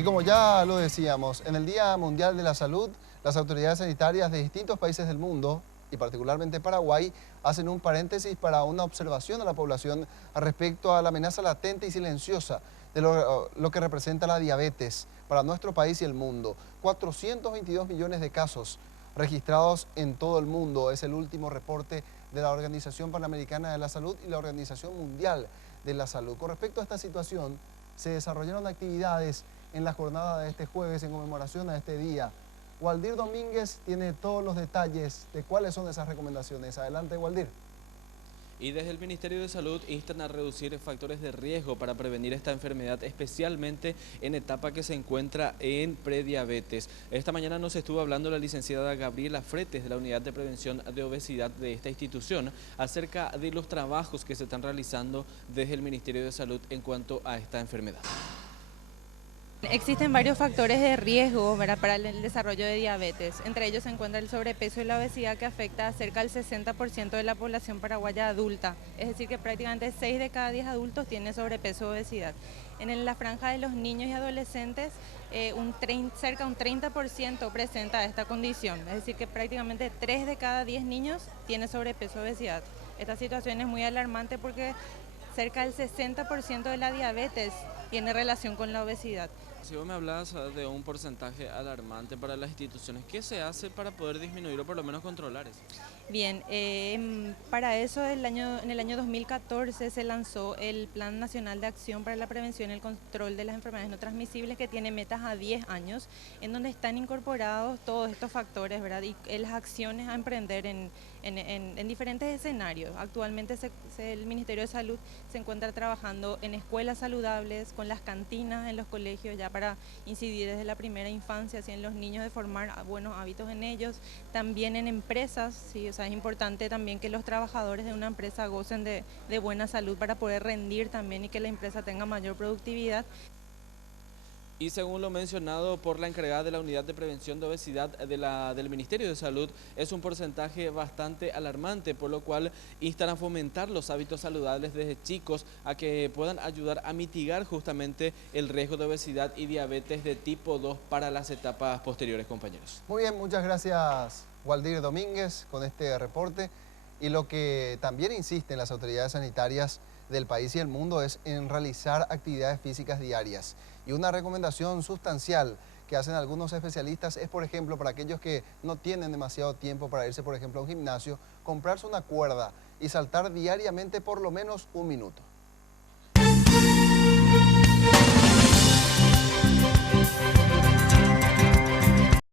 Y como ya lo decíamos, en el Día Mundial de la Salud, las autoridades sanitarias de distintos países del mundo, y particularmente Paraguay, hacen un paréntesis para una observación a la población respecto a la amenaza latente y silenciosa de lo que representa la diabetes para nuestro país y el mundo. 422 millones de casos registrados en todo el mundo. Es el último reporte de la Organización Panamericana de la Salud y la Organización Mundial de la Salud. Con respecto a esta situación, se desarrollaron actividades en la jornada de este jueves en conmemoración a este día. Waldir Domínguez tiene todos los detalles de cuáles son esas recomendaciones. Adelante, Waldir. Y desde el Ministerio de Salud instan a reducir factores de riesgo para prevenir esta enfermedad, especialmente en etapa que se encuentra en prediabetes. Esta mañana nos estuvo hablando la licenciada Gabriela Fretes de la Unidad de Prevención de Obesidad de esta institución acerca de los trabajos que se están realizando desde el Ministerio de Salud en cuanto a esta enfermedad. Existen varios factores de riesgo, ¿verdad?, para el desarrollo de diabetes. Entre ellos se encuentra el sobrepeso y la obesidad, que afecta a cerca del 60% de la población paraguaya adulta. Es decir, que prácticamente 6 de cada 10 adultos tienen sobrepeso o obesidad. En la franja de los niños y adolescentes, cerca de un 30% presenta esta condición. Es decir, que prácticamente 3 de cada 10 niños tienen sobrepeso o obesidad. Esta situación es muy alarmante porque cerca del 60% de la diabetes tiene relación con la obesidad. Si vos me hablas de un porcentaje alarmante para las instituciones, ¿qué se hace para poder disminuir o por lo menos controlar eso? Bien, para eso en el año 2014 se lanzó el Plan Nacional de Acción para la Prevención y el Control de las Enfermedades No Transmisibles, que tiene metas a 10 años, en donde están incorporados todos estos factores, ¿verdad? Y las acciones a emprender en diferentes escenarios. Actualmente el Ministerio de Salud se encuentra trabajando en escuelas saludables, con las cantinas en los colegios, ya para incidir desde la primera infancia, así en los niños, de formar buenos hábitos en ellos. También en empresas, sí, o sea, es importante también que los trabajadores de una empresa gocen de buena salud para poder rendir también y que la empresa tenga mayor productividad. Y según lo mencionado por la encargada de la Unidad de Prevención de Obesidad del Ministerio de Salud, es un porcentaje bastante alarmante, por lo cual instan a fomentar los hábitos saludables desde chicos, a que puedan ayudar a mitigar justamente el riesgo de obesidad y diabetes de tipo 2 para las etapas posteriores, compañeros. Muy bien, muchas gracias, Waldir Domínguez, con este reporte. Y lo que también insisten las autoridades sanitarias del país y el mundo es en realizar actividades físicas diarias. Y una recomendación sustancial que hacen algunos especialistas es, por ejemplo, para aquellos que no tienen demasiado tiempo para irse, por ejemplo, a un gimnasio, comprarse una cuerda y saltar diariamente por lo menos 1 minuto.